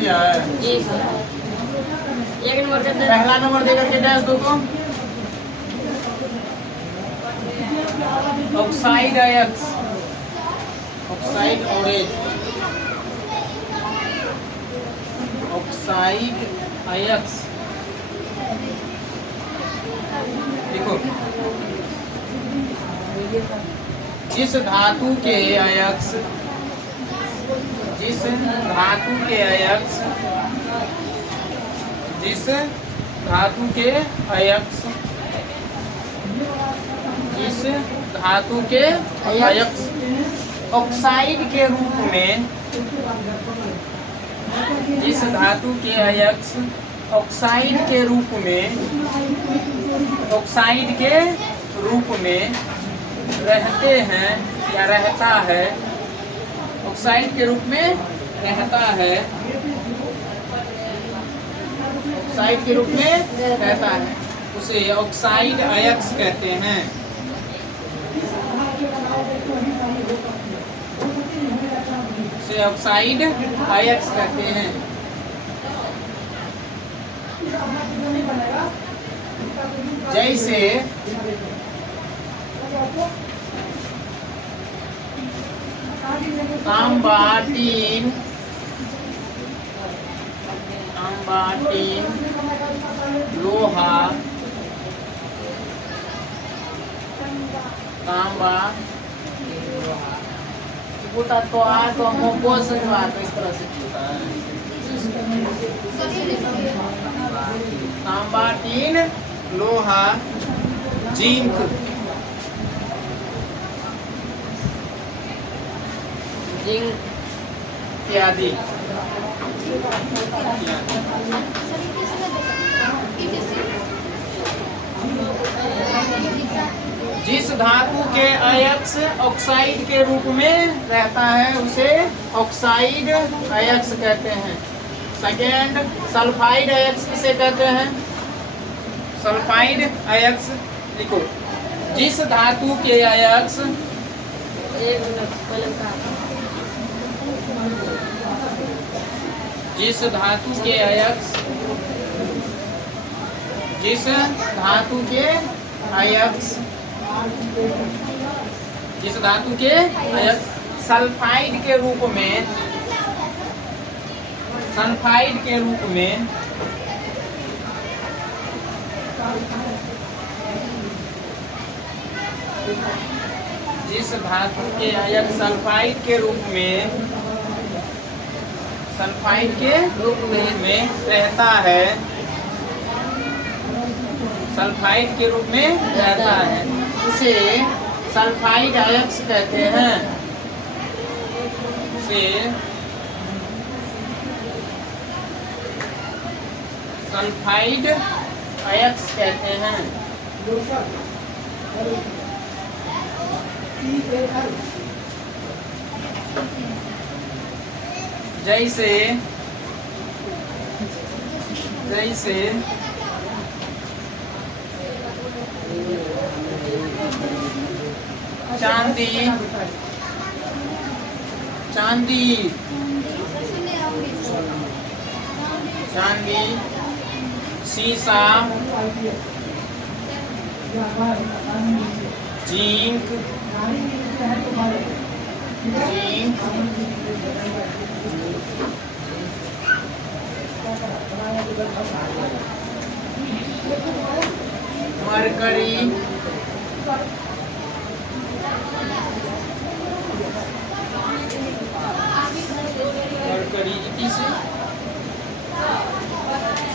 दिया है। जी सर। एक नंबर का पहला नंबर दे करके डैश दो तो ऑक्साइड अयस्क, ऑक्साइड ऑरेंज, ऑक्साइड अयस्क देखो, जिस धातु के अयस्क, जिस धातु के अयस्क, जिस धातु के अयस्क, जिस धातु के अयस्क ऑक्साइड के रूप में, जिस धातु के अयस्क ऑक्साइड के रूप में, ऑक्साइड के रूप में रहते हैं या रहता है, ऑक्साइड के रूप में रहता है, ऑक्साइड के रूप में रहता है, उसे ऑक्साइड अयस्क कहते हैं। उसे ऑक्साइड अयस्क कहते हैं। जैसे तांबा, टीन, तांबा, टीन, लोहा, तांबा, पूछा तो आ तो हम बोल सकते हैं इस तरह से पूछा है। तांबा, टीन, लोहा, जिंक, जिंक इत्यादि। जिस धातु के अयस्क ऑक्साइड के रूप में रहता है उसे ऑक्साइड अयस्क कहते हैं। सेकेंड, सल्फाइड अयस्क किसे कहते हैं? सल्फाइड अयस्क लिखो, जिस धातु के अयस्क, एक मिनट पहले का जिस धातु के अयस्क, जिस धातु के अयस्क, जिस धातु के अयस्क सल्फाइड के रूप में, सल्फाइड के रूप में, जिस धातु के अयस्क सल्फाइड के रूप में, सल्फाइड के रूप में रहता है, सल्फाइड के रूप में रहता है, उसे सल्फाइड अयस्क कहते हैं। उसे सल्फाइड अयस्क कहते हैं। जैसे, जैसे चांदी, चांदी, चांदी, शीशा, जिंक, जिंक, मरकरी, मरकरी इसे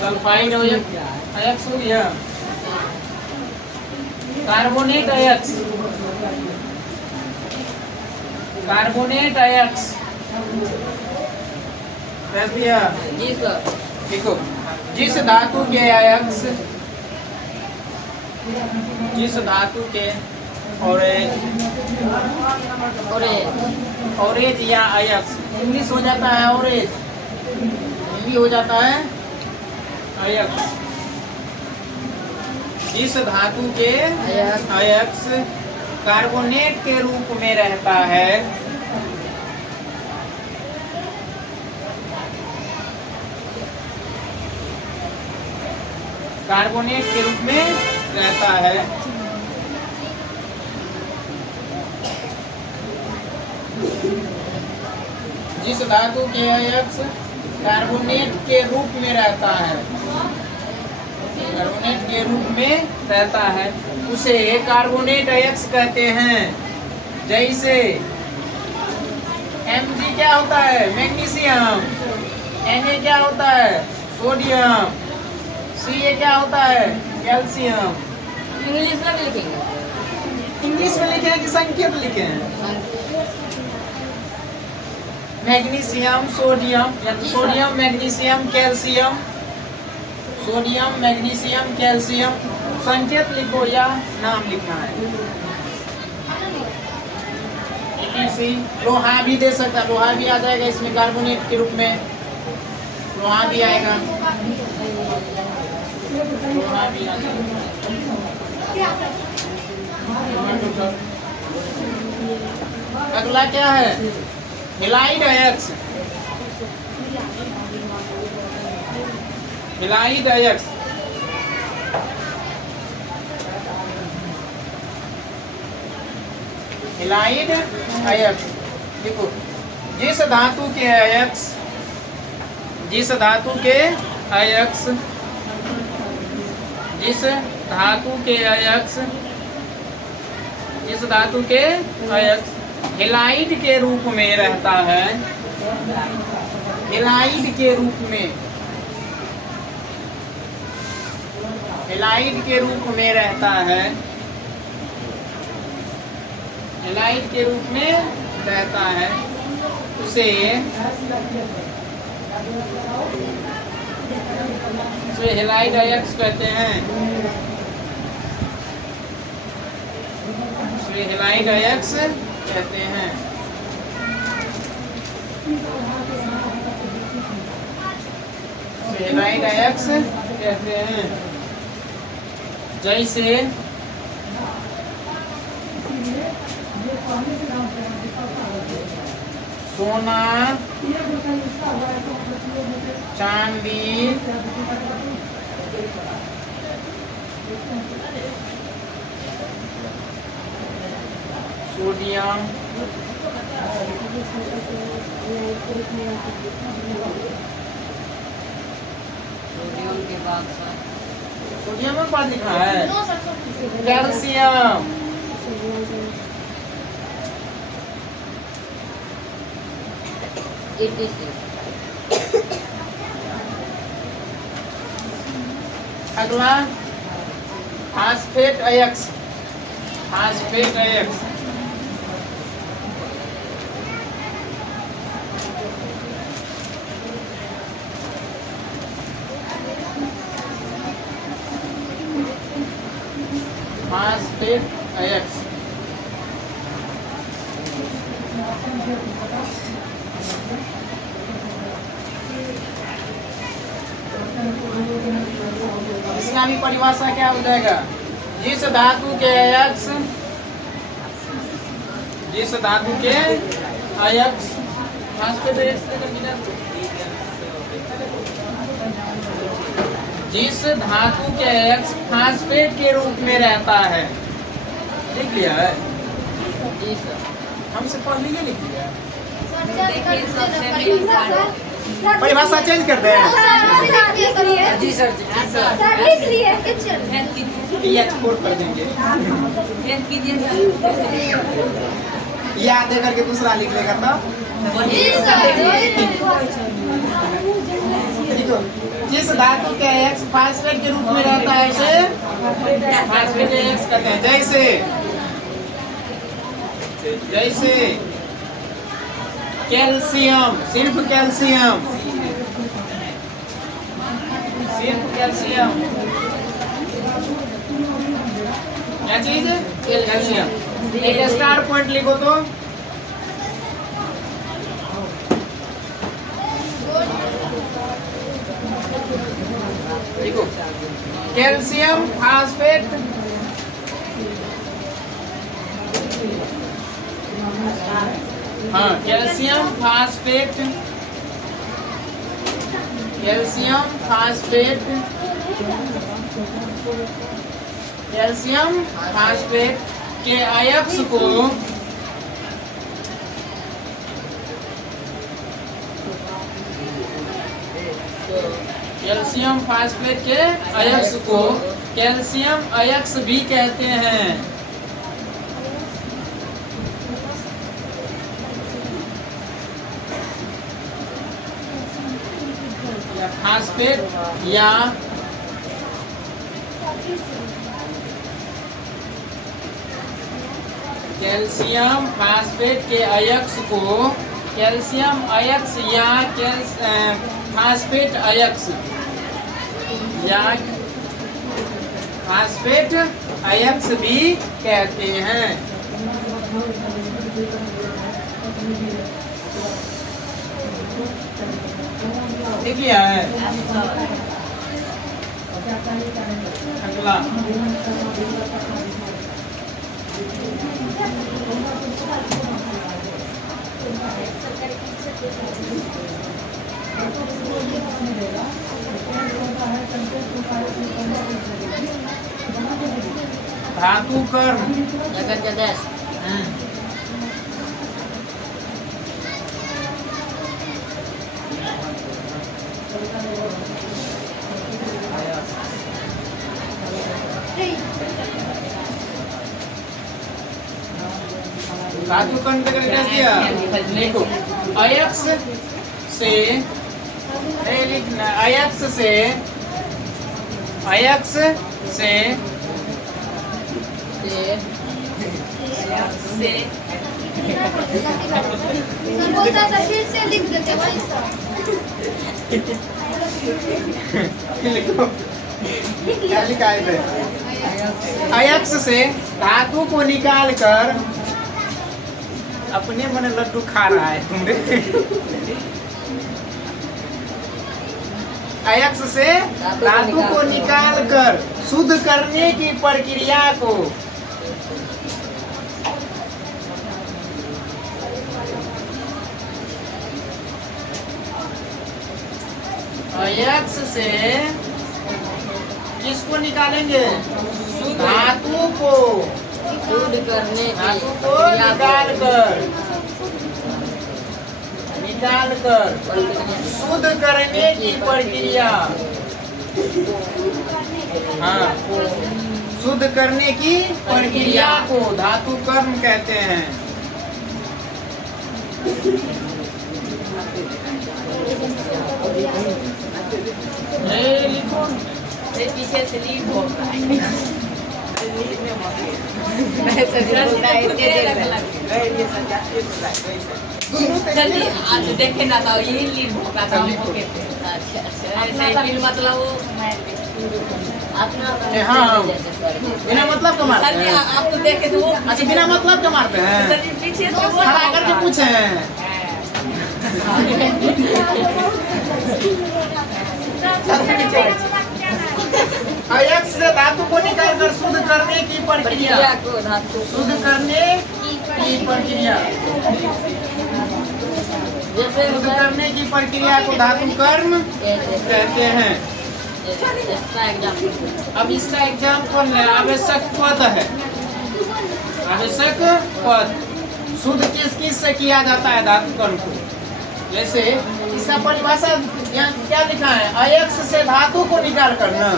सल्फाइड अयस्क हो गया। कार्बोनेट अयस्क, कार्बोनेट अयस्क रख दिया। जी सर। देखो, जिस धातु के अयस्क, जिस धातु के ऑरेंज, ऑरेंज, ऑरेंज या अयस्क, इंग्लिश हो जाता है ऑरेंज, हिंदी हो जाता है अयस्क। जिस धातु के अयस्क कार्बोनेट के रूप में रहता है, कार्बोनेट के रूप में रहता है। जिस धातु के अयस्क कार्बोनेट के रूप में रहता है, कार्बोनेट के रूप में रहता है, उसे कार्बोनेट अयस्क कहते हैं। जैसे Mg क्या होता है? मैग्नीशियम। Na क्या होता है? सोडियम। Ca क्या होता है? कैल्शियम। इंग्लिश में भी लिखेंगे। इंग्लिश में लिखे हैं कि संकेत लिखे हैं? मैग्नीशियम, सोडियम, या तो sodium, magnesium, calcium, sodium, magnesium, calcium, संकेत लिखो या नाम लिखना है। लोहा भी दे सकता है, लोहा भी आ जाएगा इसमें कार्बोनेट के रूप में, लोहा भी आएगा, लोहा भी आ जाएगा। अगला क्या है? हेलाइड अयस्क। हेलाइड अयस्क हेलाइड अयस्क देखो, जिस धातु के अयस्क, जिस धातु के अयस्क, जिस धातु के अयस्क, जिस धातु के अयस्क हेलाइड के रूप में रहता है, हेलाइड के रूप में, हेलाइड के रूप में रहता है, हेलाइड के रूप में रहता है, उसे हेलाइड अयस्क कहते हैं। उसे हेलाइड अयस्क कहते हैं। हेलाइड अयस्क कहते हैं। जैसे सोना, चांदी, सोडियम, सोडियम के बाद सोडियम में बात लिखा है, कैल्शियम, अगला फास्फेट अयस्क। फास्फेट अयस्क फास्फेट अयस्क इसका भी परिभाषा क्या हो जाएगा? जिस धातु के अयस्क, जिस धातु के अयस्क, फास्फेट अयस्क, जिस धातु के अयस्क फास्फेट के रूप में रहता है। लिख लिया है? जी सर। हमसे पढ़ लीजिए, लिख लिया। परिभाषा चेंज कर दें। जी सर। कोड कर देंगे, याद है करके दूसरा लिख लेगा तब। जिस धातु के अयस्क फास्फेट के रूप में रहता है उसे फास्फेट अयस्क कहते हैं। जैसे कैल्शियम, सिर्फ कैल्शियम, सिर्फ कैल्शियम, क्या चीज है? कैल्शियम। एक स्टार पॉइंट लिखो तो देखो, कैल्शियम फास्फेट, हाँ calcium phosphate, calcium phosphate calcium phosphate के अयस्क को कैल्शियम फास्फेट के अयस्क को कैल्शियम अयस्क भी कहते हैं। या फास्फेट या कैल्शियम फास्फेट के अयस्क को कैल्शियम अयस्क या फास्फेट अयस्क या फास्फेट अयस्क भी कहते हैं। ठीक है। अगला धातु कर्म। जगत जदेश धातु कर्म पे करके दिया। देखो अयस्क से लिखना, अयस्क से सर बोलता था फिर से लिख देते वही सर। लिखो क्या लिखा है पे? अयस्क से धातु को निकाल कर अपने मन लड्डू खा रहा है तुमने। अयस्क से धातु को निकाल कर शुद्ध करने की प्रक्रिया को अयस्क से किसको निकालेंगे? धातु को शुद्ध करने की धातु को निकाल कर शुद्ध करने की प्रक्रिया। हाँ, शुद्ध करने की प्रक्रिया को धातु कर्म कहते हैं। लिखो पीछे से लीव होगा। जल्दी आज देखे ना तो यही लीव होगा। अच्छा ऐसे फिर मतलब हाँ बिना मतलब का मारते सर हैं। आप तो देखे तो अच्छा बिना मतलब का मारते हैं। पीछे से खड़ा करके पूछे अयस्क से धातु को निकाल कर शुद्ध करने की प्रक्रिया। को धातु शुद्ध करने की प्रक्रिया। जैसे शुद्ध करने की प्रक्रिया को धातु कर्म कहते हैं। इसका एग्जाम्पल अब इसका एग्जाम्पल है आवश्यक पद है। आवश्यक पद शुद्ध किस किस से किया जाता है धातु कर्म को। जैसे इसका परिभाषा यहाँ क्या लिखा है? अयस्क से धातु को निकाल कर ना।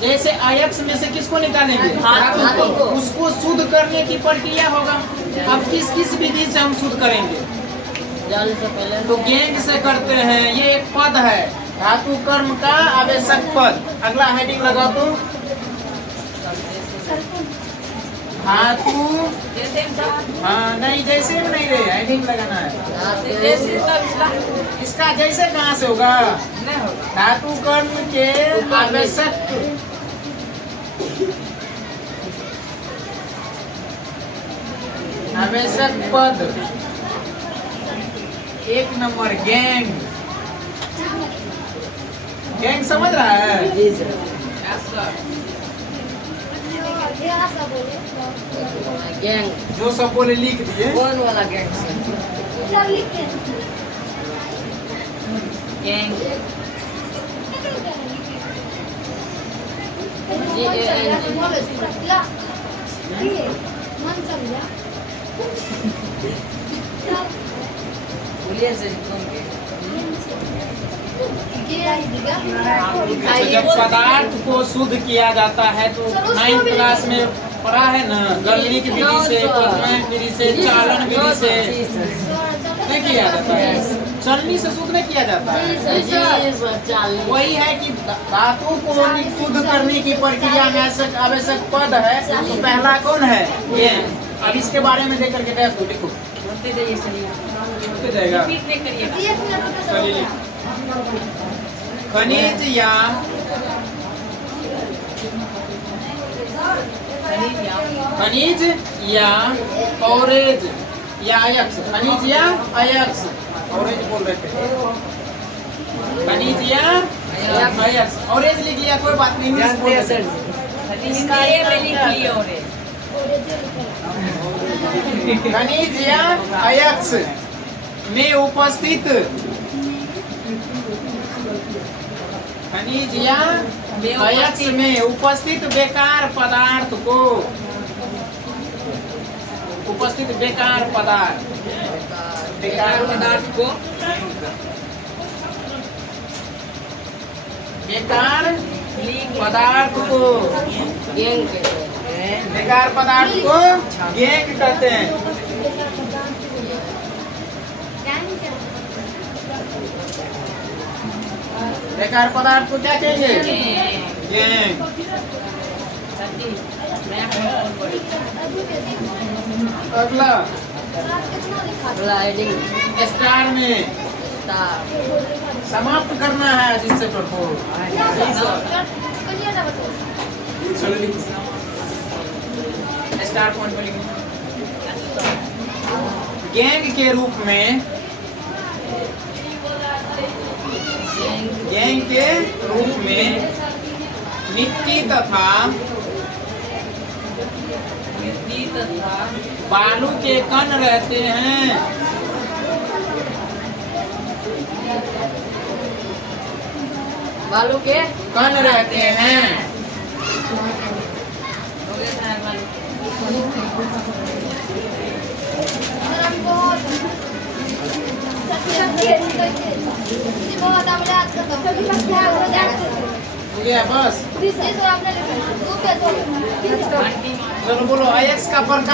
जैसे अयस्क में से किसको निकालेंगे? धातु को। उसको शुद्ध करने की प्रक्रिया होगा। अब किस किस विधि से हम शुद्ध करेंगे? जल से पहले तो गेंद से करते हैं। ये एक पद है धातु कर्म का आवश्यक पद। अगला हेडिंग लगा तो धातु। हाँ नहीं जैसे में नहीं रहे, हेडिंग लगाना है। जैसे तब इसका जैसे कहाँ से होगा? धातु कर्म के आवश्यक पद। एक नंबर गैंग। गैंग समझ रहा है? जी सर गैंग जो सब बोले लिख दिए। कौन वाला गैंग से सर लिख के गैंग मन चल गया बोलिए से तुम अच्छा, जब पदार्थ को शुद्ध किया जाता है तो 9th क्लास में पढ़ा है ना, गलनिक विधि से, प्रथमैक विधि से, चालन विधि से नहीं किया जाता है। चलनी से शुद्ध नहीं किया जाता है। वही है कि धातु को शुद्ध करने की प्रक्रिया में आवश्यक पद है, तो पहला कौन है ये। अब इसके बारे में देख करके टैस्ट लिखो, जाएगा। चलिए, खनिज या ऑरेज या अयस्क, खनिज या अयस्क, ऑरेज बोल रहे थे, खनिज या अयस्क, ऑरेज लिख लिया कोई बात नहीं, खनिज या अयस्क में उपस्थित, खनिज या अयस्क में उपस्थित बेकार पदार्थ को, उपस्थित बेकार पदार्थ, बेकार पदार्थ को बेकार पदार्थ को गेंग बेकार पदार्थ को गैंग कहते हैं। बेकार पदार्थ को क्या कहेंगे, गैंग। अगला स्टार में समाप्त करना है जिससे प्रपोज। स्टार पॉइंट पर लिखना, गैंग के रूप में, गैंग के रूप में मिट्टी तथा बालू के कण रहते हैं। बालू के कण रहते हैं। हो गया बस। चलो बोलो, अयस्क का प्रकार